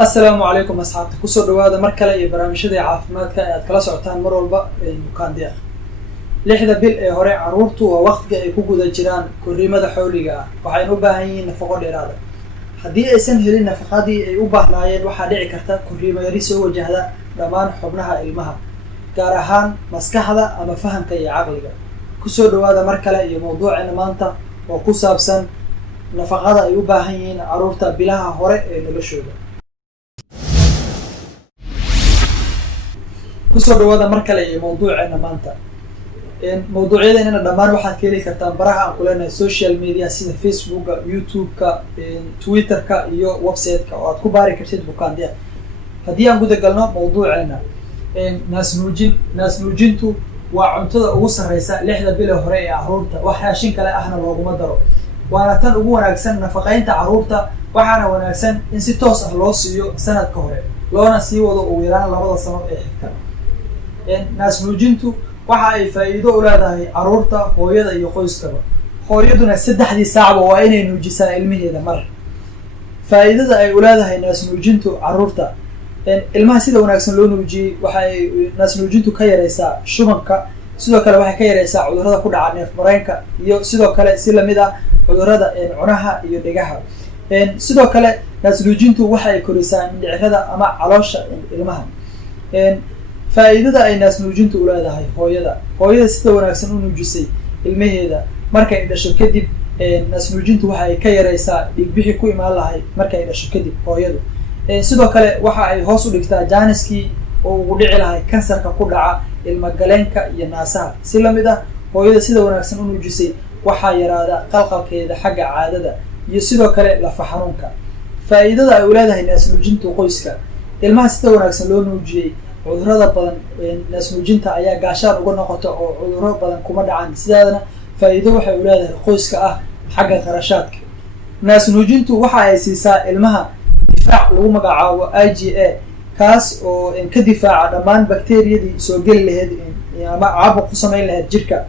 السلام عليكم أصحابتي كسر دوادا مركلة إيه برامجية عافمات كأنت كلا سعتان مرة والبا مكان ديخ لحظة بيل هراء عروضته ووقت جاي كوجو ذا جيران كل مدى حولي جاء وحينوبها هي نفقة الإرادة هدي اسم هلي النفقة دي يوبه لاين وحدي كرتا كل ما يريس هو جهدا دمان حبناها المها كارهان مسكها هذا أما فهم كي عقلي كسر دوادا مركلة إيه موضوع إن مانتا وكسب سن نفقة يوبه هي عروضته بلاها هراء نلشوده كسر دوادا مركلة إيه موضوعنا مانتا موضوعيدا إننا دمان واحد كيلي كرتان براها أقولنا السوشيال ميديا سيدا فيسبوك يوتيوب كا تويتر كا يو ويب سايت كا وأتكو باري كرتيد بوكان ديا هدي أن قد قلنا موضوعنا ناس نوجينتو وعنتدا أوصل رئيسا لحظة بلا هرية عروضتا وحاشين كلا إحنا لو مدرو وأنا تن أبو وناكسن نفقين تعروضتا وحنا وناكسن إن ستوس أهلوسيو سنة كهرة لونا سيوضو ويران لبضا سنة إحكام ناس نوجينتو waxa ay faa'iido u leedahay caruurta hooyada iyo qoyskaba hooyaduna 3 saac waa inay nuujisaa ilmaheeda mar faa'iidada ay u leedahay naas nuujintu caruurta ilmaha sida wanaagsan loo nuujiyay waxa ay naas nuujintu ka yareysaa shubanka sidoo kale waxay ka yareysaa cudurrada ku dhaca neef mareenka iyo sidoo kale si lamid ah cudurrada cunaha iyo dhigaha sidoo kale naas nuujintu waxa ay korisaa mindhicirada ama caloosha ilmaha faa'iidada ay naas nuujintu u leedahay hooyada sida wanaagsan u nuujisay ilmaheeda markay dhasho kadib naas nuujintu waxa ay ka yareysaa dhiig-bixi ku imaan lahay markay dhasho kadib hooyadu sidoo kale waxa ay hoos u dhigtaa jaaniskii oo ugu dhici lahay kansarka ku dhaca ilma galeenka iyo naasaha si lamid ah hooyada sida wanaagsan u nuujisay waxa yaraada qalqalkeeda xagga caadada iyo sidoo kale lafa xanuunka faa'iidada ay u leedahay naas nuujintu qoyska ilmaha sida wanaagsan loo nuujiyay cudurrada badan naas nuujinta ayaa gaashaan uga noqota oo cudurro badan kuma dhacaan sidaadana faa'iido waxay u leedahay qoyska ah xagga qarashaadka naas nuujintu waxa ay siisaa ilmaha difaac lagu magacaabo IgA kaas oo ka difaaca dhammaan bakteeriyadii soo geli lahayd ama caabuq ku samayn lahayd jirka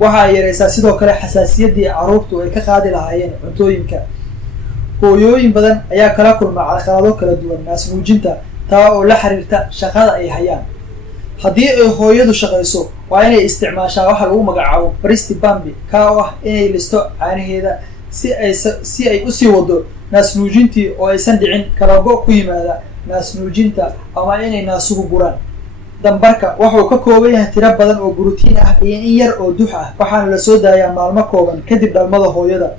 waxa ay yareysaa sidoo kale xasaasiyadii caruurtu ay ka qaadi lahaayeen cuntooyinka hooyooyin badan ayaa kala kulma caqabado kala duwan naas nuujinta taa oo la xiriirta shaqada ay hayaan haddii ay hooyadu shaqayso waa inay isticmaashaa waxa lagu magacaabo breast pump ka oo ah inay listo caanaheeda si ay u sii wado naas nuujintii oo aysan dhicin kala go' ku yimaada naas nuujinta ama inay naasuhu guraan dambarka wuxuu ka kooban yahay tiro badan oo borotiin ah iyo in yar oo dux ah waxaana la soo daayaa maalmo kooban kadib dhalmada hooyada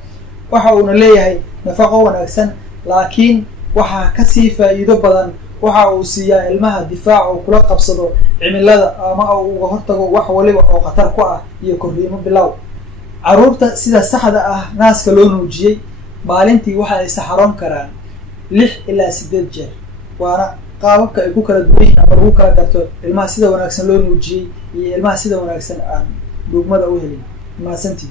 waxa uuna leeyahay nafaqo wanaagsan laakiin waxaa ka sii faa'iido badan waxa uu siiyaa ilmaha difaac oo kula qabsado cimilada ama uu uga hortago wax waliba oo khatar ku ah iyo korriimo bilow caruurta sida saxda ah naaska loo nuujiyay maalintii waxa ay saxaroon karaan 6 ilaa 8 jeer waana qaababka ay ku kala duwan yihiin ama lagu kala garto ilmaha sida wanaagsan loo nuujiyay iyo ilmaha sida wanaagsan aan duugmada u helin maasantii